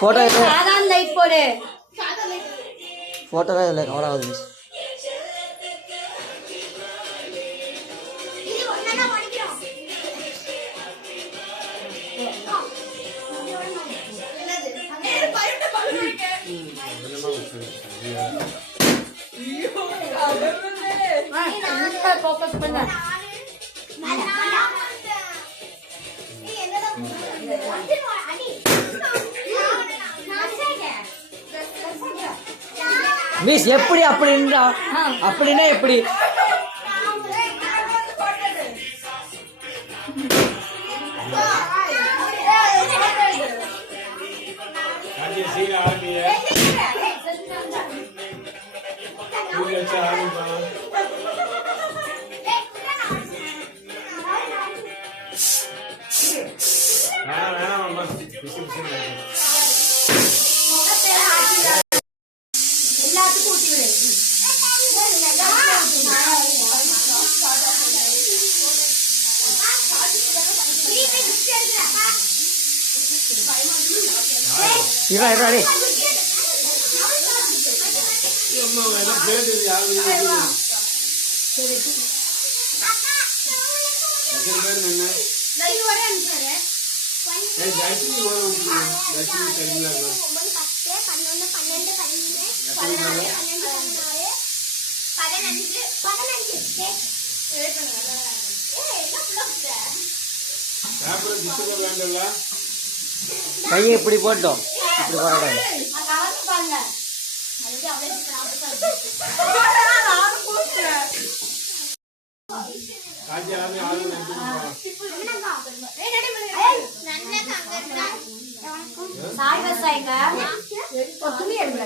photo light போடு photo இல்ல cover ஆகுது மிஸ் फोकस பண்ணு மிஸ் எப்படி அப்படினா அப்படினா எப்படி આજે સીરા આવી है पूरी अच्छा आ गई ना मम्मा किसी किसी ने इरा रेडी अम्मा मैंने भेज दिया यार ये अगर मैं नहीं हो रहा है अंदर है ए जाती नहीं हो रहा जाती नहीं चलने लगा 11 கையை இப்படி போட்டோம் இப்படி போறாங்க துணி எடுங்க